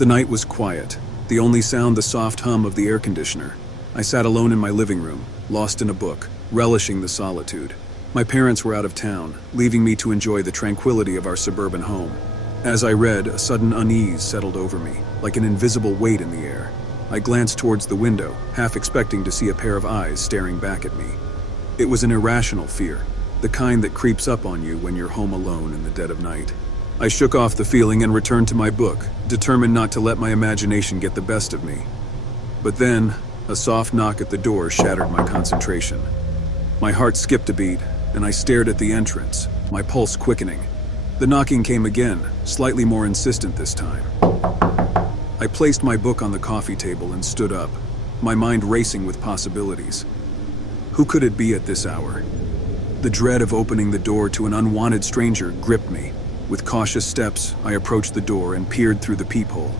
The night was quiet, the only sound the soft hum of the air conditioner. I sat alone in my living room, lost in a book, relishing the solitude. My parents were out of town, leaving me to enjoy the tranquility of our suburban home. As I read, a sudden unease settled over me, like an invisible weight in the air. I glanced towards the window, half expecting to see a pair of eyes staring back at me. It was an irrational fear, the kind that creeps up on you when you're home alone in the dead of night. I shook off the feeling and returned to my book, determined not to let my imagination get the best of me. But then, a soft knock at the door shattered my concentration. My heart skipped a beat, and I stared at the entrance, my pulse quickening. The knocking came again, slightly more insistent this time. I placed my book on the coffee table and stood up, my mind racing with possibilities. Who could it be at this hour? The dread of opening the door to an unwanted stranger gripped me. With cautious steps, I approached the door and peered through the peephole.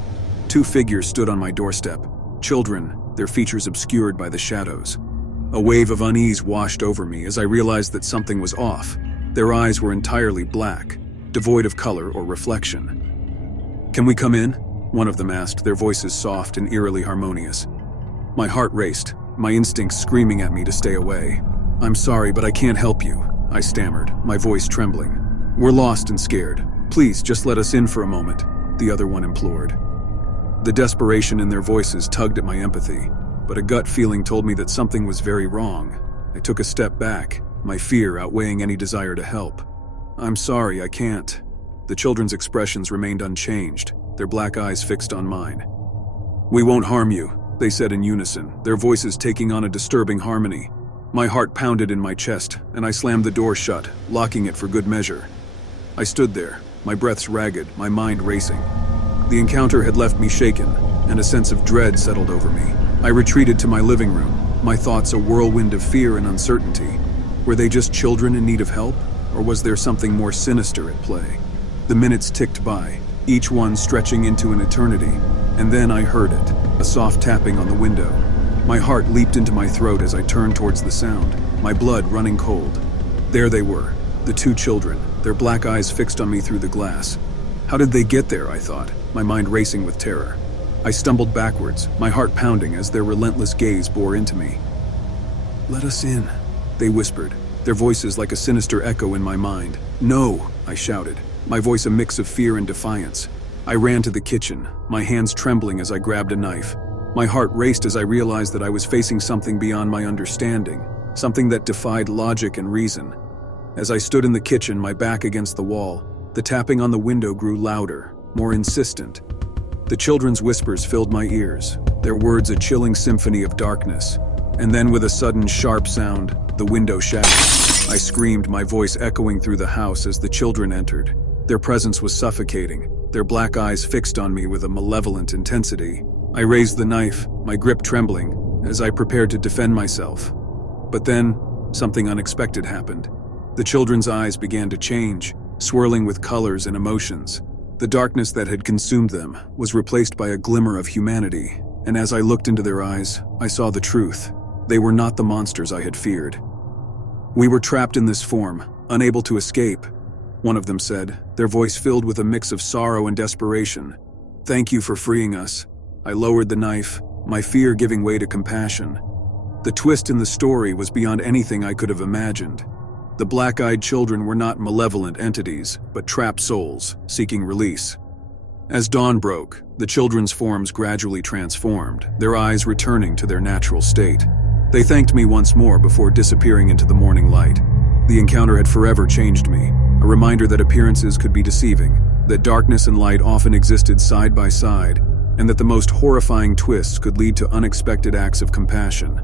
Two figures stood on my doorstep, children, their features obscured by the shadows. A wave of unease washed over me as I realized that something was off. Their eyes were entirely black, devoid of color or reflection. "Can we come in?" one of them asked, their voices soft and eerily harmonious. My heart raced, my instincts screaming at me to stay away. "I'm sorry, but I can't help you," I stammered, my voice trembling. "We're lost and scared. Please, just let us in for a moment," the other one implored. The desperation in their voices tugged at my empathy, but a gut feeling told me that something was very wrong. I took a step back, my fear outweighing any desire to help. "I'm sorry, I can't." The children's expressions remained unchanged, their black eyes fixed on mine. "We won't harm you," they said in unison, their voices taking on a disturbing harmony. My heart pounded in my chest, and I slammed the door shut, locking it for good measure. I stood there, my breaths ragged, my mind racing. The encounter had left me shaken, and a sense of dread settled over me. I retreated to my living room, my thoughts a whirlwind of fear and uncertainty. Were they just children in need of help, or was there something more sinister at play? The minutes ticked by, each one stretching into an eternity, and then I heard it, a soft tapping on the window. My heart leaped into my throat as I turned towards the sound, my blood running cold. There they were, the two children, their black eyes fixed on me through the glass. How did they get there, I thought, my mind racing with terror. I stumbled backwards, my heart pounding as their relentless gaze bore into me. "Let us in," they whispered, their voices like a sinister echo in my mind. "No," I shouted, my voice a mix of fear and defiance. I ran to the kitchen, my hands trembling as I grabbed a knife. My heart raced as I realized that I was facing something beyond my understanding, something that defied logic and reason. As I stood in the kitchen, my back against the wall, the tapping on the window grew louder, more insistent. The children's whispers filled my ears, their words a chilling symphony of darkness. And then with a sudden sharp sound, the window shattered. I screamed, my voice echoing through the house as the children entered. Their presence was suffocating, their black eyes fixed on me with a malevolent intensity. I raised the knife, my grip trembling, as I prepared to defend myself. But then, something unexpected happened. The children's eyes began to change, swirling with colors and emotions. The darkness that had consumed them was replaced by a glimmer of humanity, and as I looked into their eyes, I saw the truth. They were not the monsters I had feared. "We were trapped in this form, unable to escape," one of them said, their voice filled with a mix of sorrow and desperation. "Thank you for freeing us." I lowered the knife, my fear giving way to compassion. The twist in the story was beyond anything I could have imagined. The black-eyed children were not malevolent entities, but trapped souls, seeking release. As dawn broke, the children's forms gradually transformed, their eyes returning to their natural state. They thanked me once more before disappearing into the morning light. The encounter had forever changed me, a reminder that appearances could be deceiving, that darkness and light often existed side by side, and that the most horrifying twists could lead to unexpected acts of compassion.